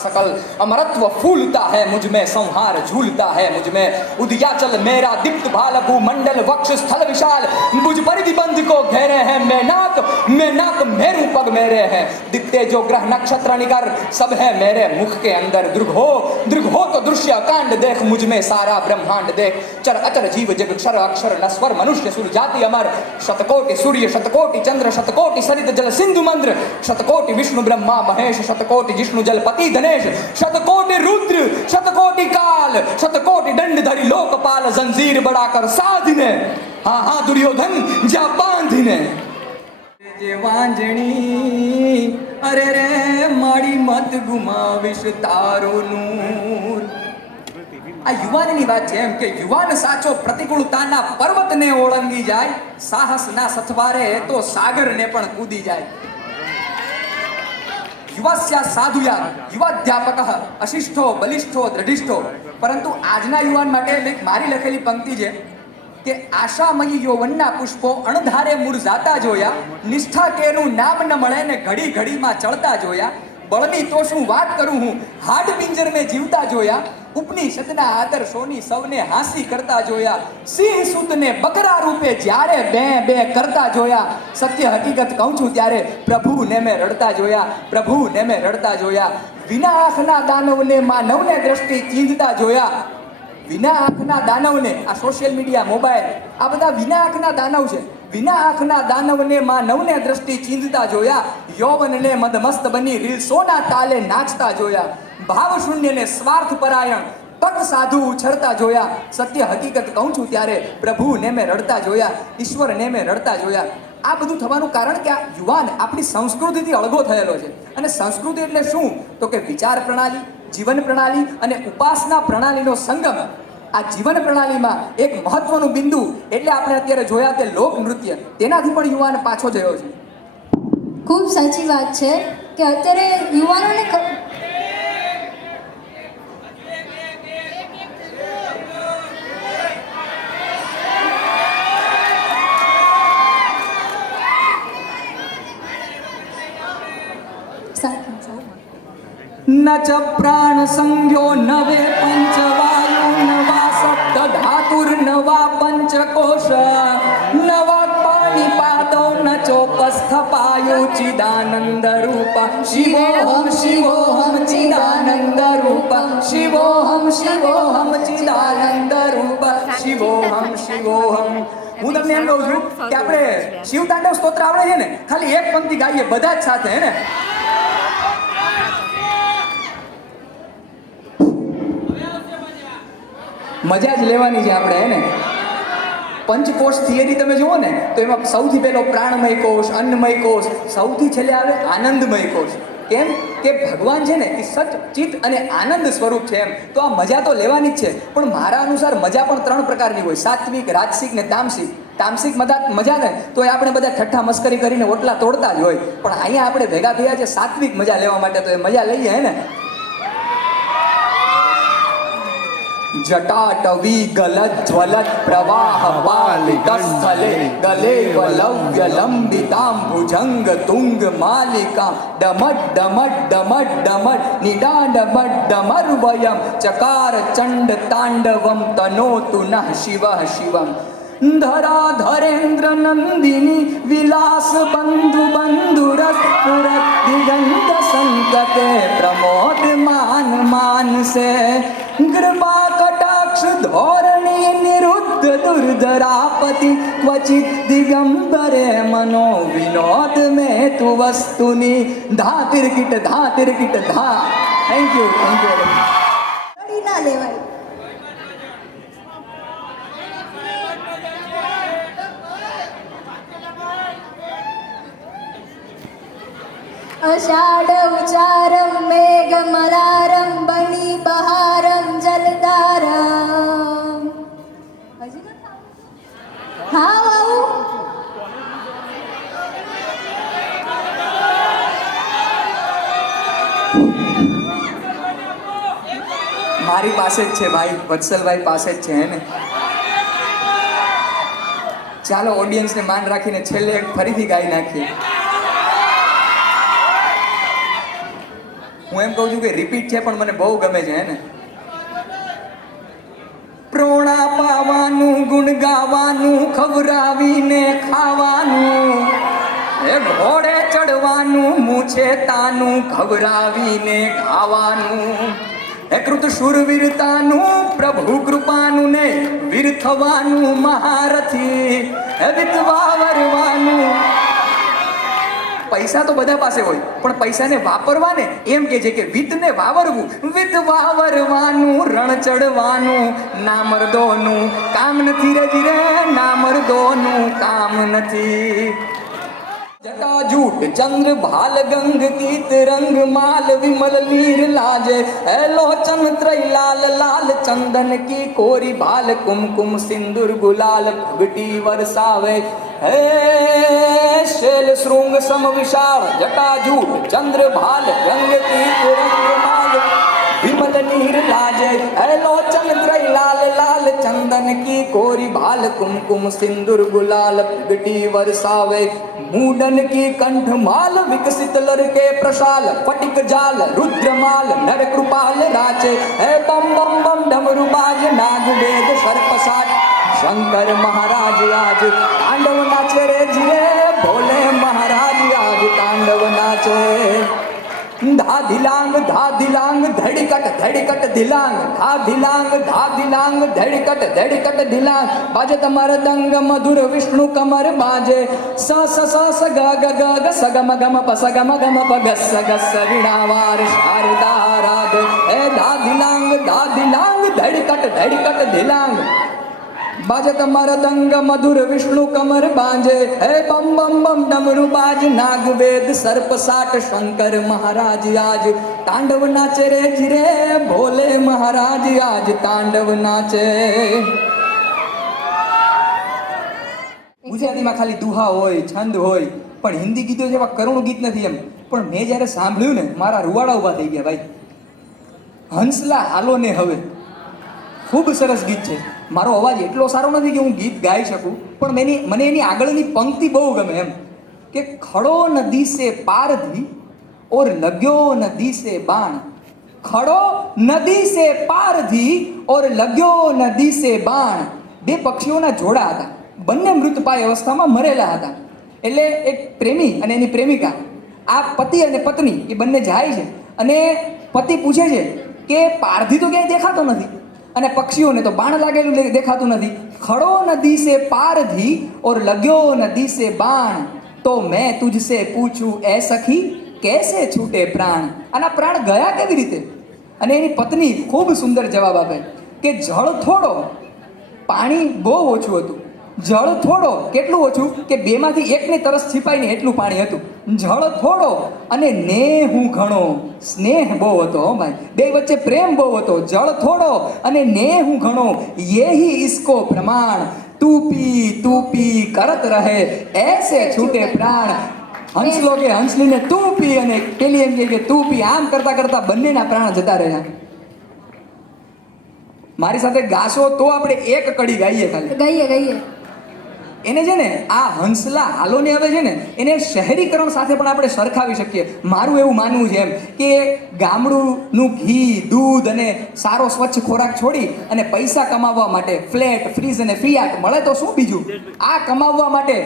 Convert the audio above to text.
सकल। अमरत्व फूलता है मुझमें, संहार झूलता है मुझमें। उदयाचल मेरा दीप्त भाल भूमंडल वक्ष स्थल विशाल। मुझ पर बंध को घेरे हैं मैं नाक मेरू पग मेरे हैं। दिखते जो ग्रह नक्षत्र निकर, सब है मेरे मुख के अंदर। दुर्घो दुर्घो दृश्य कांड देख मुझ में सारा ब्रह्मांड देख चर अचर जीव जग क्षर अक्षर नस्वर मनुष्य सुर जाति अमर शतकोटि सूर्य शतकोटि चंद्र शतकोटि सरित जल सिंधु मंद्र शतकोटि विष्णु ब्रह्मा महेश शतकोटि जिष्णु जलपति गणेश शतकोटि रुद्र शतकोटि काल शतकोटि दंड धरी लोकपाल जंजीर बढ़ाकर साधने हाँ हाँ दुर्योधन जा बांधने જે વાંજણી અરે રે મારી મત ગુમાવીશ તારો નૂર આ યુવાનની વાત છે એમ કે યુવાન સાચો પ્રતિકૂળતાના પર્વતને ઓળંગી જાય, સાહસના સથવારે તો સાગરને પણ કૂદી જાય. યુવાસ્યા સાધુયા, યુવાધ્યાપક, અશિષ્ઠો, બલિષ્ઠો, દ્રઢિષ્ઠો. પરંતુ આજના યુવાન માટે એક મારી લખેલી પંક્તિ છે કે આશામયી યૌવનના પુષ્પો અણધારે મુરઝાતા જોયા, નિષ્ઠા કેનું નામ ન મળે ને ઘડી ઘડીમાં ચડતા જોયા, બળની તો શું વાત કરું હું હાડ પિંજર મેં જીવતા જોયા ઉપનિષદના આદર્શોની સૌને હાંસી કરતા જોયા. સિંહ સૂતને બકરા રૂપે જ્યારે બે બે કરતા જોયા. સત્ય હકીકત કહું છું ત્યારે પ્રભુને મેં રડતા જોયા. પ્રભુને મેં રડતા જોયા. વિના આંખના દાનવને માનવને દ્રષ્ટિ ચીંધતા જોયા. વિના આંખના દાનવને, આ સોશિયલ મીડિયા મોબાઈલ આ બધા વિના આંખના દાનવ છે. વિના આંખના દાનવને માનવને દ્રષ્ટિ ચીંધતા જોયા. યૌવનને મદમસ્ત બની રીલ્સોના તાલે નાચતા જોયા. ભાવ શૂન્યને સ્વાર્થ પરાયણ. તક સાધુ ઉછળતા જોયા. સત્ય હકીકત કહું છું ત્યારે પ્રભુને મેં રડતા જોયા, ઈશ્વરને મેં રડતા જોયા. આ બધું થવાનું કારણ કે આ યુવાન આપણી સંસ્કૃતિથી અળગો થયેલો છે. અને સંસ્કૃતિ એટલે શું? તો કે વિચાર પ્રણાલી, જીવન પ્રણાલી અને ઉપાસના પ્રણાલીનો સંગમ. આ જીવન પ્રણાલીમાં એક મહત્વનું બિંદુ એટલે આપણે અત્યારે જોયા તે લોક નૃત્ય. તેનાથી પણ યુવાન પાછો જયો છે. ખૂબ સાચી વાત છે કે અત્યારે યુવાનોને ખ- સાચું છે. ન ચ પ્રાણ સંજ્ઞો નવે પંચવાયુ નવા સપ્ત ધાતુર નવા પંચકોશ નવા પાણી પાદો ન ચોપસ્થ પાયુ ચિદાનંદ રૂપ શિવોહમ શિવોહમ ચિદાનંદ રૂપ શિવોહમ શિવોહમ ચિદાનંદ રૂપ શિવોહમ શિવોહમ હું તમને એમ કહું છું કે આપણે શિવ તાંડવ સ્તોત્ર આવડે છે ને, ખાલી એક પંક્તિ ગાઈએ, બધા જ સાથે, હે ને? મજા જ લેવાની છે આપણે એને પંચકોષ થિયરી તમે જુઓ ને, તો એમાં સૌથી પહેલો પ્રાણમય કોષ, અન્નમય કોષ, સૌથી છેલ્લે આવે આનંદમય કોષ. કેમ? કે ભગવાન છે ને, એ સચ ચિત્ત અને આનંદ સ્વરૂપ છે એમ. તો આ મજા તો લેવાની જ છે, પણ મારા અનુસાર મજા પણ ત્રણ પ્રકારની હોય. સાત્વિક, રાજસિક ને તામસિક. તામસિક મજા મજા ને, તો એ આપણે બધા ઠઠ્ઠા મસ્કરી કરીને ઓટલા તોડતા જ હોય. પણ અહીંયા આપણે ભેગા થયા છે સાત્વિક મજા લેવા માટે, તો એ મજા લઈએ ને? ગલત જ્વલત પ્રવાહ બાલિકસ્થલે ગલે વલવ્ય લંબિતામ ભુજંગ તુંગ માલિકા ડમટ ડમટ ડમટ ડમટ નિડાડમટ ડમર વયમ ચકાર ચંડ તાંડવમ તનોતુ નઃ શિવ શિવમ ધરા ધરેન્દ્ર નંદિની વિલાસ બંધુ બંધુરસ પુરત દિગંત સંકતે પ્રમોદ કટાક્ષ ધોરણી નિરુદ્ધ દુર્ધરાપતિ ક્વચિત દિગંબરે મનો વિનોદ મે બની બહારમ મારી પાસે જ છે ભાઈ, વત્સલભાઈ પાસે જ છે, હે ને? ચાલો ઓડિયન્સને માન રાખીને છેલ્લે ફરીથી ગાઈ નાખીએ. હું એમ કહું છું કે રિપીટ છે પણ મને બહુ ગમે છે ને? પ્રોણા પાવાનું ગુણ ગાવાનું ખવરાવીને ખાવાનું. એ ઘોડે ચડવાનું, મૂછે તાનું ખવરાવીને ખાવાનું એ કૃત શુરવીરતાનું, પ્રભુ કૃપાનું ને વીર થવાનું મહારથી. એ વિધવા વરવાનું. પૈસા તો બધા પાસે હોય, પણ પૈસાને વાપરવા ને એમ કે છે કે વિતને વાવરવું વિત વાવરવાનું રણ ચડવાનું ના મર્દોનું કામ નથી રે જીરે ના મર્દોનું કામ નથી. જટા જૂટ ચંદ્ર ભાલ ગંગ ગીત રંગ માલ વિમલ નીર લાજે એ લોચન ત્રૈલાલ લાલ ચંદન કી કોરી ભાલ કુમકુમ સિંદુર ગુલાલ ભગટી વરસાવે હે શેલ શૃંગ સમ વિશાળ જટાજૂટ ચંદ્ર ભાલ ગંગ ગીત રંગ માલ વિમલ નીર લાજે એ લોચન ત્રય લાલ લાલ ચંદન કી કોરી બાલ કુમકુમ સિંદુર ગુલાલ પ્રગટી વરસાવે મૂડન કી કંઠ માલ વિકસિત લરકે પ્રશાલ ફટિક જાલ રુદ્રમાલ નર કૃપાલ નાચે હે બમ બમ બમ ડમરુ બાજ નાગ વેદ સર્પસાટ શંકર મહારાજ આજ ધા ધીલાંગ ધા ધીલાંગ ધડીકટ ધડીકટ ધીલાંગ. ધા ધીલાંગ ધા ધીલાંગ ધડીકટ ધડીકટ ધીલાંગ. બાજે તમાર દંગ, મધુર, વિષ્ણુ, કમર બાજે. સ સ સ સ ગ ગ ગ ગ સ ગ મ ગ મ પ સ, ગ મ ગ મ પ ગ સ ગ સ વીણાવાર, શારદા, રાગ. એ ધા ધીલાંગ ધા ધીલાંગ ધડીકટ ધડીકટ ધીલાંગ. બાજે તમારા દંગ મધુર વિષ્ણુ કમર બાંજે. હે બમ બમ બમ ડમરુ બાજ નાગ વેદ સર્પ સાટ શંકર મહારાજ આજ. તાંડવ નાચે રે જીરે, ભોલે મહારાજ આજ તાંડવ નાચે. ગુજરાતીમાં ખાલી દુહા હોય, છંદ હોય, પણ હિન્દી ગીતો જેવા કરુણ ગીત નથી એમ. પણ મેં જ્યારે સાંભળ્યું ને, મારા રૂવાડા ઊભા થઈ ગયા ભાઈ. હંસલા હાલો ને હવે. ખૂબ સરસ ગીત છે. મારો અવાજ એટલો સારો નથી કે હું ગીત ગાઈ શકું, પણ મેની, મને એની આગળની પંક્તિ બહુ ગમે એમ. કે ખડો નદી સે પારધી ઓર લગ્યો નદી સે બાણ. ખડો નદી સે પારધી ઓર લગ્યો નદી સે બાણ. બે પક્ષીઓના જોડા હતા. બંને મૃતપાય અવસ્થામાં મરેલા હતા. એટલે એક પ્રેમી અને એની પ્રેમિકા, આ પતિ અને પત્ની, એ બંને જાય છે. અને પતિ પૂછે છે કે પારધી તો ક્યાંય દેખાતો નથી. અને પક્ષીઓને તો બાણ લાગેલું દેખાતું નથી. ખડો નદી સે પારધી ઓર લગ્યો નદી સે બાણ. તો મેં તુજસે પૂછું, એ સખી, કેસે છૂટે પ્રાણ? આના પ્રાણ ગયા કેવી રીતે? અને એની પત્ની ખૂબ સુંદર જવાબ આપે કે, જળ થોડો, પાણી બહુ ઓછું હતું. જળ થોડો કેટલું ઓછું કે બેમાંથી એકને તરસ છીપાઈને એટલું પાણી હતું? જળ થોડો અને નેહ હું ઘણો. સ્નેહ બહુ હતો ભાઈ. બે વચ્ચે પ્રેમ બહુ હતો. જળ થોડો અને નેહ હું ઘણો. યેહી ઇસકો પ્રમાણ. તું પી તું પી કરત રહે. એસે છૂટે પ્રાણ. હંસલો કે હંસલીને તું પી અને પેલી એમ કે તું પી આમ કરતા કરતા બંનેના પ્રાણ જતા રહ્યા. મારી સાથે ગાશો તો આપણે એક કડી ગાઈએ ખાલી. ગાઈએ ગઈએ. એને છે ને આ હંસલા હાલોને હવે છે ને એને શહેરીકરણ સાથે પણ આપણે સરખાવી શકીએ. મારું એવું માનવું છે એમ કે ગામડુંનું ઘી, દૂધ અને સારો સ્વચ્છ ખોરાક છોડી અને પૈસા કમાવવા માટે ફ્લેટ ફ્રીજ અને ફિયાટ મળે તો શું બીજું? આ કમાવવા માટે